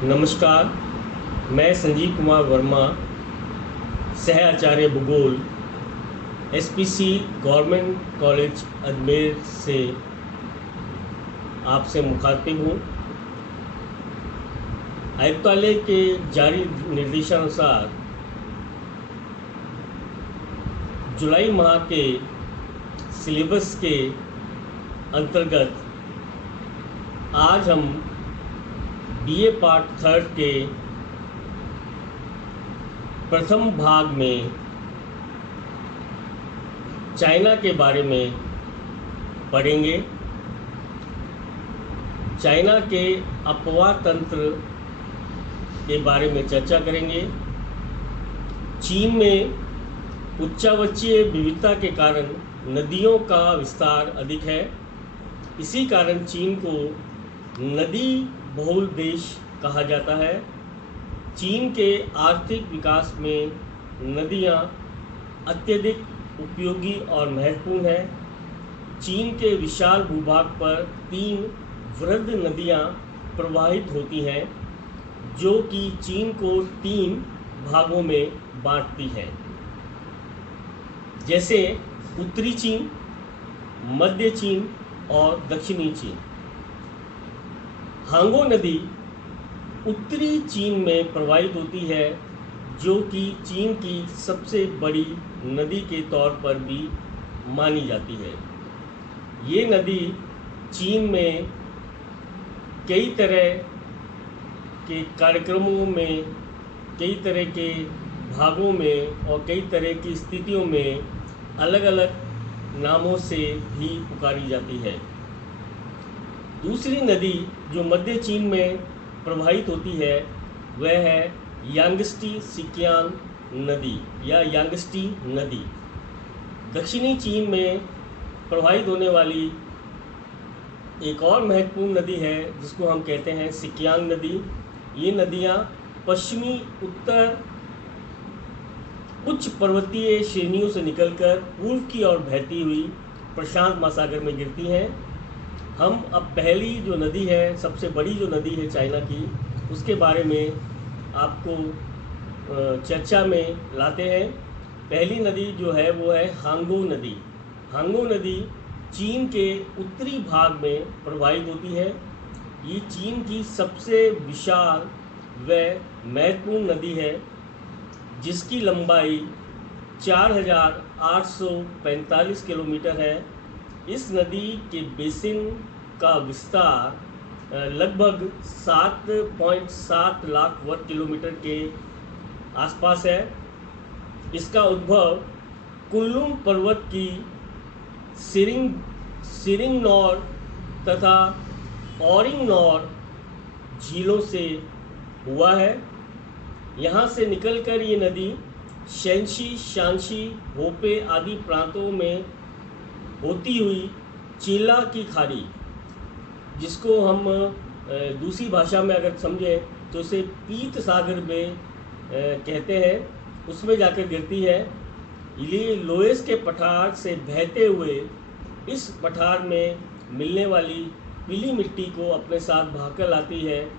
नमस्कार। मैं संजीव कुमार वर्मा, सह आचार्य भूगोल, एसपीसी गवर्नमेंट कॉलेज अजमेर से आपसे मुखातिब हूँ। आयुक्तालय के जारी निर्देशानुसार जुलाई माह के सिलेबस के अंतर्गत आज हम बीए पार्ट थर्ड के प्रथम भाग में चाइना के बारे में पढ़ेंगे। चाइना के अपवाह तंत्र के बारे में चर्चा करेंगे। चीन में उच्चावचीय विविधता के कारण नदियों का विस्तार अधिक है। इसी कारण चीन को नदी बहुल देश कहा जाता है। चीन के आर्थिक विकास में नदियाँ अत्यधिक उपयोगी और महत्वपूर्ण है। चीन के विशाल भूभाग पर 3 वृहद नदियाँ प्रवाहित होती हैं, जो कि चीन को 3 भागों में बांटती हैं, जैसे उत्तरी चीन, मध्य चीन और दक्षिणी चीन। हांगो नदी उत्तरी चीन में प्रवाहित होती है, जो कि चीन की सबसे बड़ी नदी के तौर पर भी मानी जाती है। ये नदी चीन में कई तरह के कार्यक्रमों में, कई तरह के भागों में और कई तरह की स्थितियों में अलग अलग नामों से भी पुकारी जाती है। दूसरी नदी जो मध्य चीन में प्रवाहित होती है वह है यांगस्टी सिकियांग नदी या यांगस्टी नदी। दक्षिणी चीन में प्रवाहित होने वाली एक और महत्वपूर्ण नदी है जिसको हम कहते हैं सिकियांग नदी। ये नदियाँ पश्चिमी उत्तर उच्च पर्वतीय श्रेणियों से निकलकर पूर्व की ओर बहती हुई प्रशांत महासागर में गिरती हैं। हम अब पहली जो नदी है, सबसे बड़ी जो नदी है चाइना की, उसके बारे में आपको चर्चा में लाते हैं। पहली नदी जो है वो है हांगो नदी। हांगो नदी चीन के उत्तरी भाग में प्रवाहित होती है। ये चीन की सबसे विशाल व महत्वपूर्ण नदी है, जिसकी लंबाई 4,845 किलोमीटर है। इस नदी के बेसिन का विस्तार लगभग 7.7 लाख वर्ग किलोमीटर के आसपास है। इसका उद्भव कुनलुन पर्वत की सिरिंगनॉर तथा औरिंगनॉर झीलों से हुआ है। यहाँ से निकलकर ये नदी शैनशी, शांशी, होपे आदि प्रांतों में होती हुई चीला की खाड़ी, जिसको हम दूसरी भाषा में अगर समझें तो इसे पीत सागर में कहते हैं, उसमें जाकर गिरती है। ये लोएस के पठार से बहते हुए इस पठार में मिलने वाली पीली मिट्टी को अपने साथ भाकर लाती है,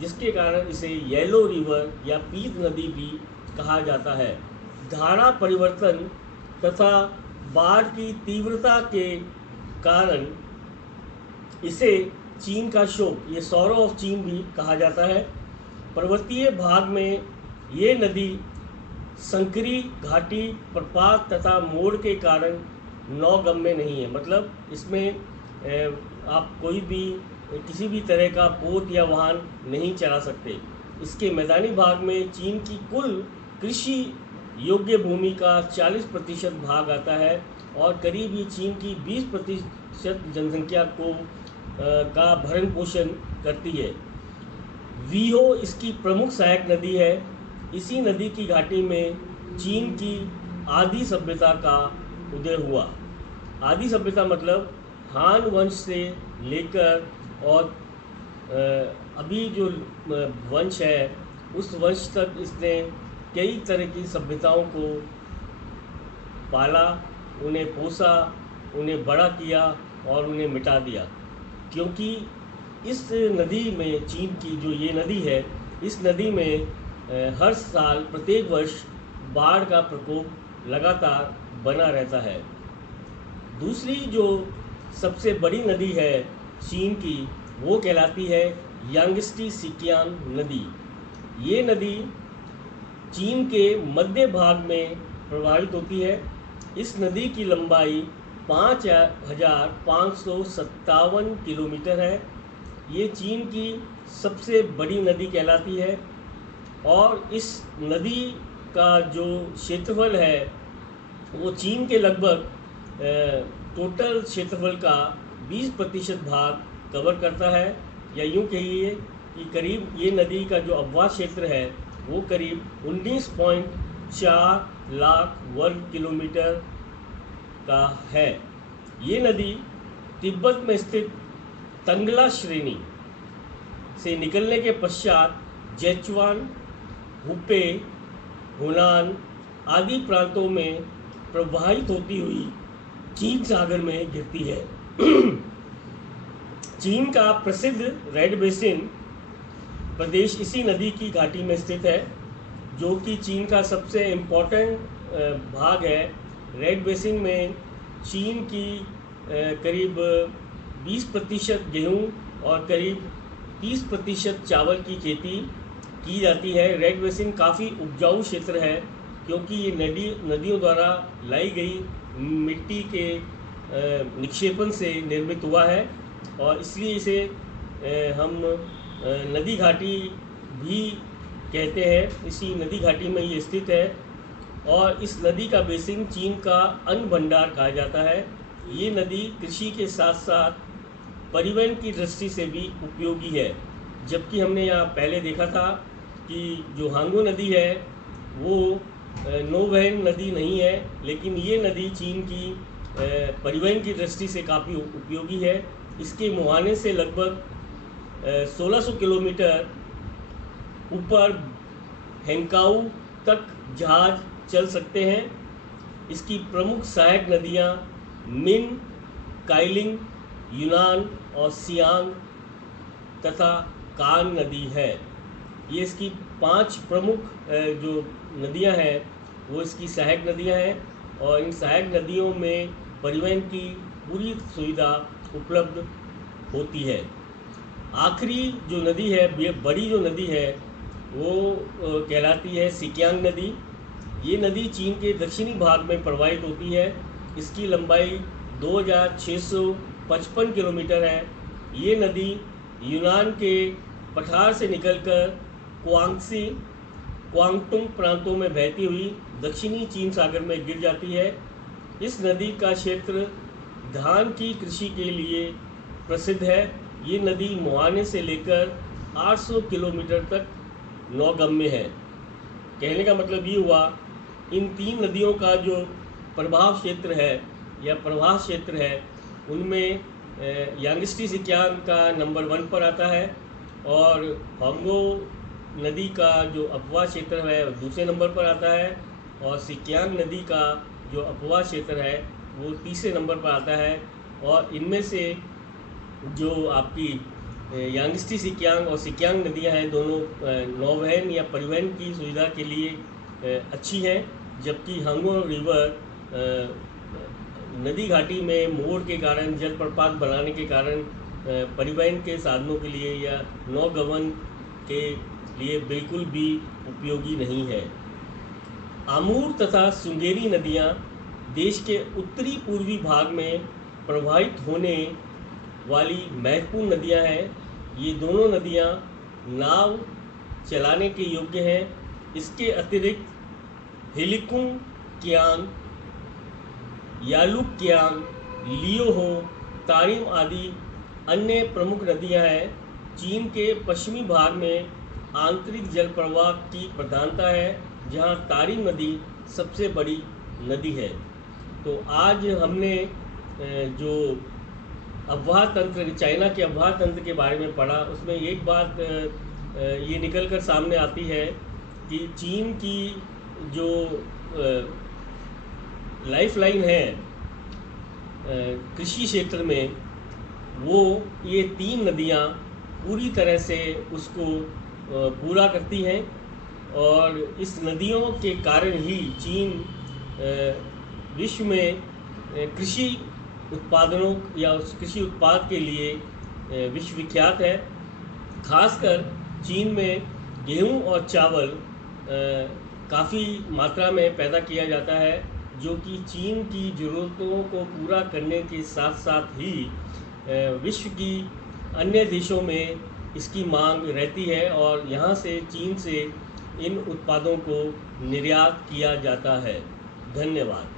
जिसके कारण इसे येलो रिवर या पीत नदी भी कहा जाता है। धारा परिवर्तन तथा बाढ़ की तीव्रता के कारण इसे चीन का शोक, ये सौरो ऑफ चीन भी कहा जाता है। पर्वतीय भाग में ये नदी संकरी घाटी, प्रपात तथा मोड़ के कारण नौगम्य नहीं है। मतलब इसमें आप कोई भी किसी भी तरह का पोत या वाहन नहीं चला सकते। इसके मैदानी भाग में चीन की कुल कृषि योग्य भूमि का 40% भाग आता है और करीब ही चीन की 20% जनसंख्या को का भरण पोषण करती है। वीहो इसकी प्रमुख सहायक नदी है। इसी नदी की घाटी में चीन की आदि सभ्यता का उदय हुआ। आदि सभ्यता मतलब हान वंश से लेकर और अभी जो वंश है उस वंश तक इसने कई तरह की सभ्यताओं को पाला, उन्हें पोसा, उन्हें बड़ा किया और उन्हें मिटा दिया। क्योंकि इस नदी में, चीन की जो ये नदी है, इस नदी में हर साल प्रत्येक वर्ष बाढ़ का प्रकोप लगातार बना रहता है। दूसरी जो सबसे बड़ी नदी है चीन की, वो कहलाती है यांगस्टी सिकियांग नदी। ये नदी चीन के मध्य भाग में प्रवाहित होती है। इस नदी की लंबाई 5,557 किलोमीटर है। ये चीन की सबसे बड़ी नदी कहलाती है और इस नदी का जो क्षेत्रफल है वो चीन के लगभग टोटल क्षेत्रफल का 20% भाग कवर करता है, या यूँ कहिए कि करीब ये नदी का जो अववाह क्षेत्र है वो करीब 19.4 लाख वर्ग किलोमीटर का है। ये नदी तिब्बत में स्थित तंगला श्रेणी से निकलने के पश्चात जेचुआन, हुपे, हुनान आदि प्रांतों में प्रवाहित होती हुई चीन सागर में गिरती है। चीन का प्रसिद्ध रेड बेसिन प्रदेश इसी नदी की घाटी में स्थित है, जो कि चीन का सबसे इम्पोर्टेंट भाग है। रेड बेसिन में चीन की करीब 20% गेहूँ और करीब 30% चावल की खेती की जाती है। रेड बेसिन काफ़ी उपजाऊ क्षेत्र है, क्योंकि ये नदियों द्वारा लाई गई मिट्टी के निक्षेपण से निर्मित हुआ है और इसलिए इसे हम नदी घाटी भी कहते हैं। इसी नदी घाटी में ये स्थित है और इस नदी का बेसिन चीन का अन्न भंडार कहा जाता है। ये नदी कृषि के साथ साथ परिवहन की दृष्टि से भी उपयोगी है, जबकि हमने यहाँ पहले देखा था कि जो हांगो नदी है वो नौवहन नदी नहीं है, लेकिन ये नदी चीन की परिवहन की दृष्टि से काफ़ी उपयोगी है। इसके मुहाने से लगभग 1600 किलोमीटर ऊपर हेंकाऊ तक जहाज चल सकते हैं। इसकी प्रमुख सहायक नदियाँ मिन, काइलिंग, यूनान और सियांग तथा कान नदी है। ये इसकी 5 प्रमुख जो नदियां हैं वो इसकी सहायक नदियां हैं और इन सहायक नदियों में परिवहन की पूरी सुविधा उपलब्ध होती है। आखिरी जो नदी है, बड़ी जो नदी है वो कहलाती है सिकियांग नदी। ये नदी चीन के दक्षिणी भाग में प्रवाहित होती है। इसकी लंबाई 2655 किलोमीटर है। ये नदी यूनान के पठार से निकलकर क्वांगसी, क्वांगटुंग प्रांतों में बहती हुई दक्षिणी चीन सागर में गिर जाती है। इस नदी का क्षेत्र धान की कृषि के लिए प्रसिद्ध है। ये नदी मुहाने से लेकर 800 किलोमीटर तक नौगम्य है। कहने का मतलब ये हुआ, इन 3 नदियों का जो प्रभाव क्षेत्र है या प्रवाह क्षेत्र है उनमें यांगस्टी सिकियांग का नंबर 1 पर आता है और हांगो नदी का जो अपवाह क्षेत्र है दूसरे नंबर पर आता है और सिकियांग नदी का जो अपवाह क्षेत्र है वो तीसरे नंबर पर आता है। और इनमें से जो आपकी यांगस्टी सिकियांग और सिकियांग नदियां हैं दोनों नौवहन या परिवहन की सुविधा के लिए अच्छी हैं, जबकि हांगो रिवर नदी घाटी में मोड़ के कारण, जलप्रपात बनाने के कारण परिवहन के साधनों के लिए या नौगमन के लिए बिल्कुल भी उपयोगी नहीं है। आमूर तथा सुंगेरी नदियाँ देश के उत्तरी पूर्वी भाग में प्रवाहित होने वाली महत्वपूर्ण नदियाँ हैं। ये दोनों नदियाँ नाव चलाने के योग्य हैं। इसके अतिरिक्त हेलिकुंग कियांग, यालुक कियांग, लियोहो, तारिम आदि अन्य प्रमुख नदियां हैं। चीन के पश्चिमी भाग में आंतरिक जल प्रवाह की प्रधानता है, जहां तारिम नदी सबसे बड़ी नदी है। तो आज हमने जो अफवाह तंत्र, चाइना के अफवाह तंत्र के बारे में पढ़ा, उसमें एक बात ये निकल कर सामने आती है कि चीन की जो लाइफलाइन है कृषि क्षेत्र में, वो ये 3 नदियाँ पूरी तरह से उसको पूरा करती हैं और इस नदियों के कारण ही चीन विश्व में कृषि उत्पादनों या उस कृषि उत्पाद के लिए विश्वविख्यात है। खासकर चीन में गेहूं और चावल काफ़ी मात्रा में पैदा किया जाता है, जो कि चीन की ज़रूरतों को पूरा करने के साथ साथ ही विश्व की अन्य देशों में इसकी मांग रहती है और यहाँ से चीन से इन उत्पादों को निर्यात किया जाता है। धन्यवाद।